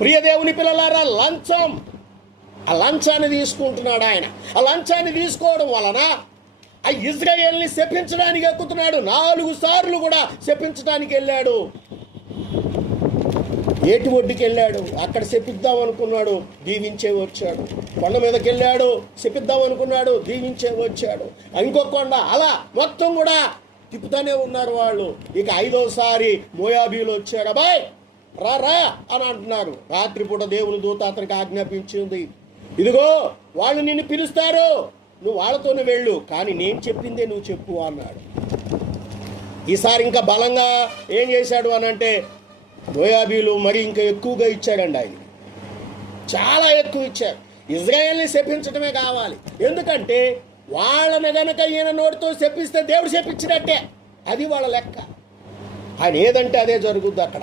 ప్రియ దేవుని పిల్లలారా, లంచం, ఆ లంచాన్ని తీసుకుంటున్నాడు ఆయన. ఆ లంచాన్ని తీసుకోవడం వలన ఆ ఇజ్రాయేల్ని శపించడానికి ఎక్కుతున్నాడు. 4 సార్లు కూడా శపించడానికి వెళ్ళాడు. ఏటి ఒడ్డుకి వెళ్ళాడు, అక్కడ శపిద్దాం అనుకున్నాడు, దీవించే వచ్చాడు. కొండ మీదకి వెళ్ళాడు, శపిద్దాం అనుకున్నాడు, దీవించే వచ్చాడు. ఇంకో కొండ, అలా మొత్తం కూడా తిప్పుతానే ఉన్నారు వాళ్ళు. ఇక 5వసారి మోయాబీలు వచ్చాడు. అబ్బాయ్ రా రా అని అంటున్నారు. రాత్రిపూట దేవుని దూత అతనికి ఆజ్ఞాపించింది, ఇదిగో వాళ్ళు నిన్ను పిలుస్తారు, నువ్వు వాళ్ళతోనే వెళ్ళు, కానీ నేను చెప్పిందే నువ్వు చెప్పు అన్నాడు. ఈసారి ఇంకా బలంగా ఏం చేశాడు అని అంటే, మోయాబీలు మరి ఇంకా ఎక్కువగా ఇచ్చాడండి ఆయన. చాలా ఎక్కువ ఇచ్చారు. ఇజ్రాయేల్ని శపించడమే కావాలి. ఎందుకంటే వాళ్ళని గనక ఈయన నోటితో శపిస్తే దేవుడు శపించినట్టే. అది వాళ్ళ లెక్క. ఆయన ఏదంటే అదే జరుగుద్ది అక్కడ.